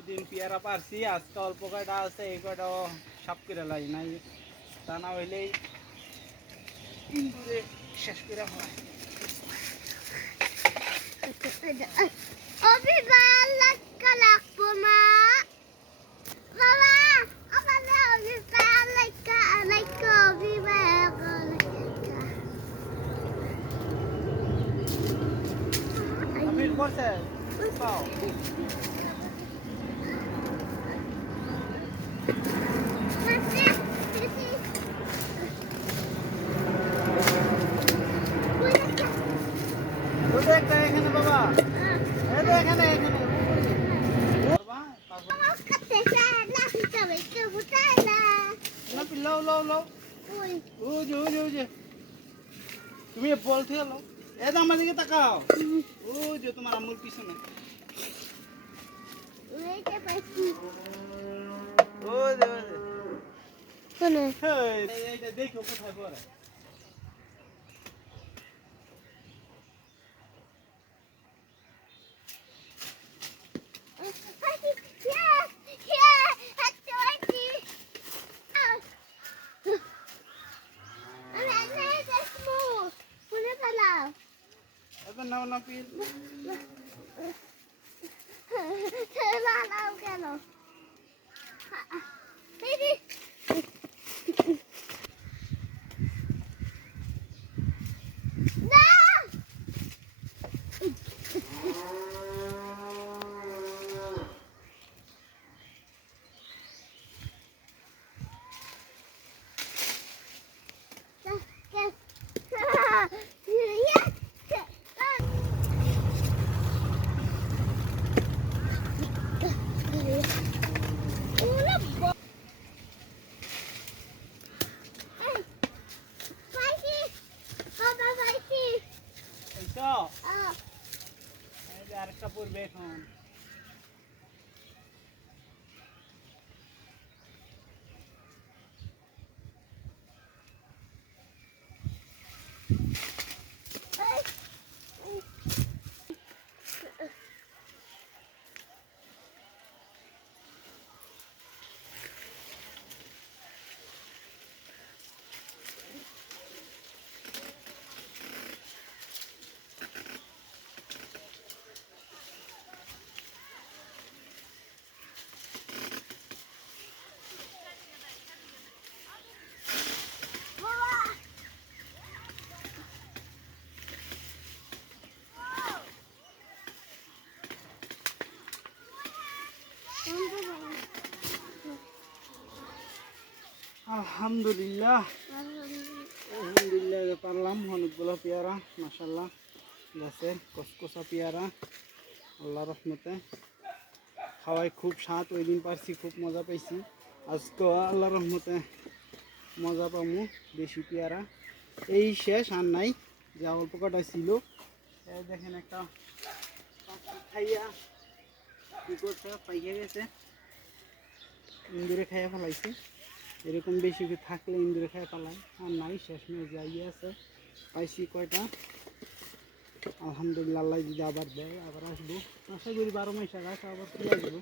ওই দিন পেয়ারা পারছি, আজকে অল্প কয়টা আছে, এই কয়টাও সাপ করে লাই নাই, তা না হইলেই ইন্দুরে শেষ করে হয়। করছে পাও একটা এখানে বাবা, এই তো এখানে এখানে তুমি বল থেকে লো, এই তো আমার দিকে তাকাও, ও যে তোমার আম্মুর পিছনে, ও যে দেখো কোথায় পড়ে। নাও না পিল কেন আরেকটা পড়বে এখন। আলহামদুলিল্লাহ আলহামদুলিল্লাহ পারলাম অনেকগুলো পেয়ারা, মাশাআল্লাহ গাছের কসকসা পেয়ারা, আল্লাহ রহমতে খাওয়াই খুব স্বাদ। ওই দিন পারছি, খুব মজা পাইছি, আজকে আল্লাহ রহমতে মজা পামু। বেশি পেয়ারা এই শেষ, আর নাই, যা অল্প কটা ছিল। দেখেন একটা খাইয়া কি করছে, পাইকে গেছে, ইন্দুরে খাইয়া ফেলাইছে। এরকম বেশি থাকলে ইন্দুরে খাইয়া ফেলায়, আর নাই, শেষ মেয়ে যাইয়ে আছে। পাইছি কয়টা, আলহামদুলিল্লাহ, আল্লাহ যদি আবার দেয় আবার আসবো, আশা করি 12 মাস গাছ আবার চলে আসবো।